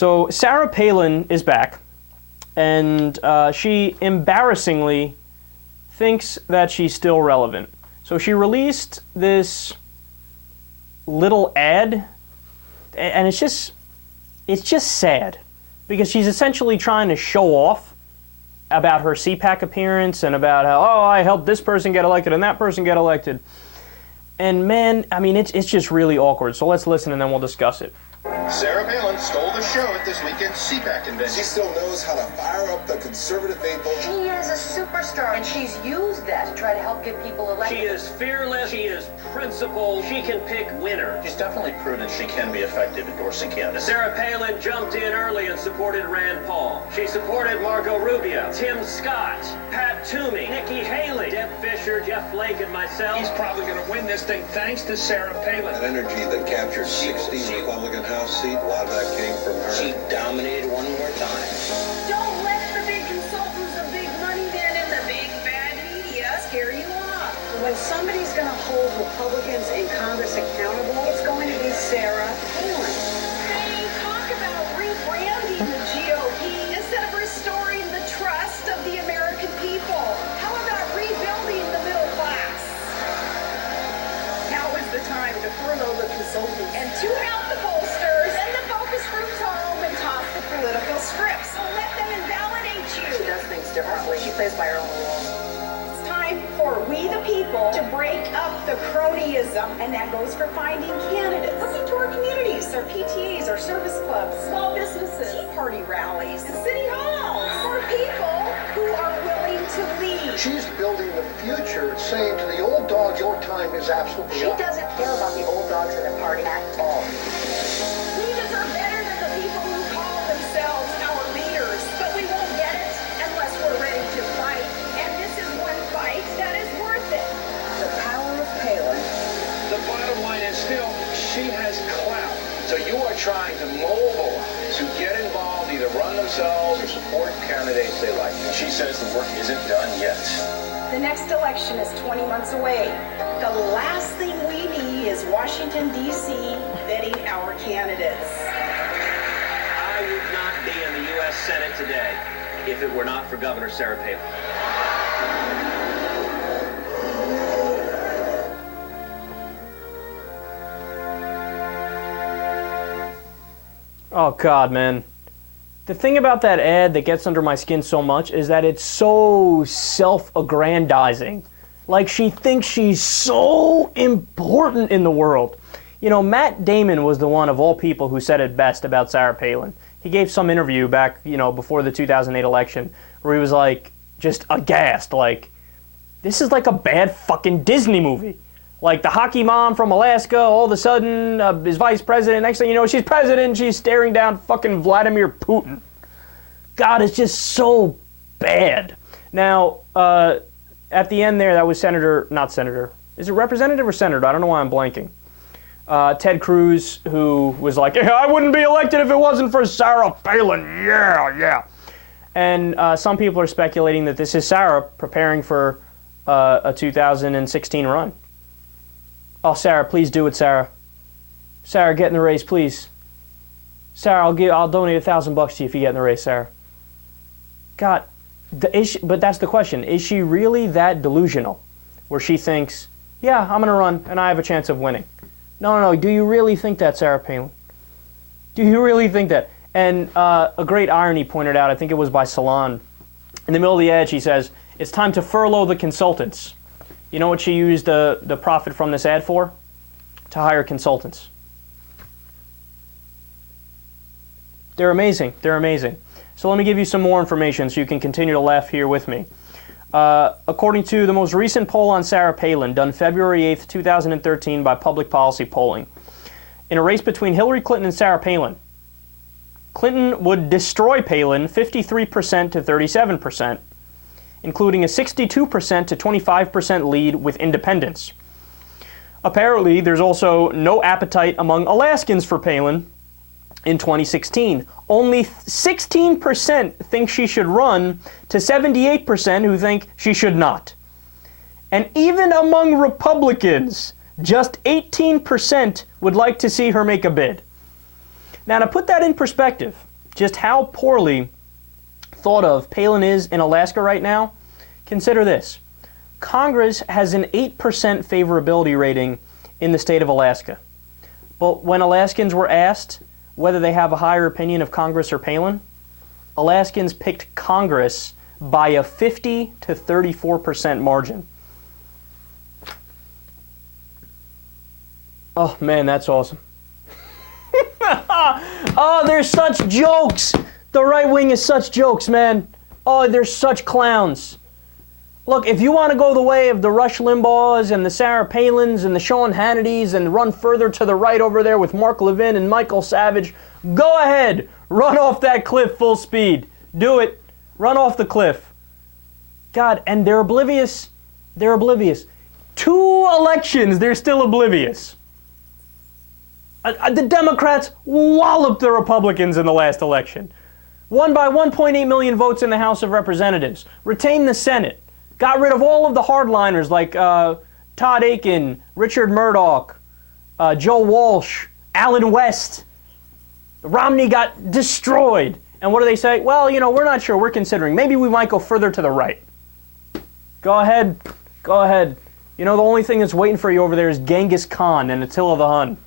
So Sarah Palin is back, and she embarrassingly thinks that she's still relevant. So she released this little ad, and it's just sad, because she's essentially trying to show off about her CPAC appearance and about how, oh, I helped this person get elected and that person get elected. And man, I mean, it's just really awkward. So let's listen and then we'll discuss it. Sarah Palin stole the show at this weekend's CPAC convention. She still knows how to fire up the conservative faithful. She is a superstar, and she's used that to try to help get people elected. She is fearless, she is principled, she can pick winners. She's definitely proven she can be effective endorsing candidates. Sarah Palin jumped in early and supported Rand Paul. She supported Marco Rubio, Tim Scott, Pat Toomey, Nikki Haley, Deb Fisher, Jeff Flake, and myself. He's probably going to win this thing thanks to Sarah Palin. That energy that captured 60 Republican House seats, a lot of that came from her. She dominated one more time. Don't let the big consultants, the big money men, and the big bad media scare you off. When somebody's going to hold Republicans in Congress accountable, it's going to be Sarah Palin. Hey, talk about rebranding the GOP instead of restoring the trust of the American people. How about rebuilding the middle class? Now is the time to furlough the consultants and tune out the pollsters and the focus groups home and toss the political scripts. So let them invalidate you. She does things differently. She plays by her own rules. It's time for we the people to break up the cronyism, and that goes for finding candidates. Look into our communities, our PTAs, our service clubs, small businesses, tea party rallies, and city halls for people who are willing to lead. She's building the future, saying to the old dogs, your time is absolutely She up. doesn't care about the old dogs in the party at all. We deserve better than the people who call themselves our leaders, but we won't get it unless we're ready to fight. And this is one fight that is worth it. The power of Palin. The bottom line is still, she has clout. So you are trying to mobilize to get involved, either run themselves or support candidates they like. She says the work isn't done yet. The next election is 20 months away. The last thing we need is Washington, D.C. vetting our candidates. I would not be in the U.S. Senate today if it were not for Governor Sarah Palin. Oh God, man. The thing about that ad that gets under my skin so much is that it's so self-aggrandizing. Like, she thinks she's so important in the world. You know, Matt Damon was the one of all people who said it best about Sarah Palin. He gave some interview back, you know, before the 2008 election where he was like, just aghast, like, this is like a bad fucking Disney movie. Like, the hockey mom from Alaska, all of a sudden, is vice president. Next thing you know, she's president. She's staring down fucking Vladimir Putin. God, it's just so bad. Now, at the end there, that was not Senator. Is it Representative or Senator? I don't know why I'm blanking. Ted Cruz, who was like, hey, I wouldn't be elected if it wasn't for Sarah Palin. Yeah. And some people are speculating that this is Sarah preparing for a 2016 run. Oh, Sarah, please do it, Sarah. Sarah, get in the race, please. Sarah, I'll donate $1,000 to you if you get in the race, Sarah. God, but that's the question. Is she really that delusional where she thinks, yeah, I'm going to run and I have a chance of winning? No. Do you really think that, Sarah Palin? Do you really think that? And a great irony pointed out, I think it was by Salon. In the middle of the ad, she says, it's time to furlough the consultants. You know what she used the profit from this ad for? To hire consultants. They're amazing. So let me give you some more information so you can continue to laugh here with me. According to the most recent poll on Sarah Palin, done February 8th, 2013 by Public Policy Polling, in a race between Hillary Clinton and Sarah Palin, Clinton would destroy Palin 53% to 37%, including a 62% to 25% lead with independents. Apparently, there's also no appetite among Alaskans for Palin in 2016. Only 16% think she should run to 78% who think she should not. And even among Republicans, just 18% would like to see her make a bid. Now, to put that in perspective, just how poorly thought of Palin is in Alaska right now, consider this. Congress has an 8% favorability rating in the state of Alaska. But when Alaskans were asked whether they have a higher opinion of Congress or Palin, Alaskans picked Congress by a 50 to 34% margin. Oh man, that's awesome. Oh, they're such jokes. The right wing is such jokes, man. Oh, they're such clowns. Look, if you want to go the way of the Rush Limbaughs and the Sarah Palins and the Sean Hannitys and run further to the right over there with Mark Levin and Michael Savage, go ahead. Run off that cliff full speed. Do it. Run off the cliff. God, and they're oblivious. They're oblivious. 2 elections, they're still oblivious. The Democrats walloped the Republicans in the last election. Won by 1.8 million votes in the House of Representatives. Retained the Senate. Got rid of all of the hardliners like Todd Aiken, Richard Murdoch, Joe Walsh, Alan West. Romney got destroyed. And what do they say? Well, you know, we're not sure. We're considering. Maybe we might go further to the right. Go ahead. Go ahead. You know, the only thing that's waiting for you over there is Genghis Khan and Attila the Hun.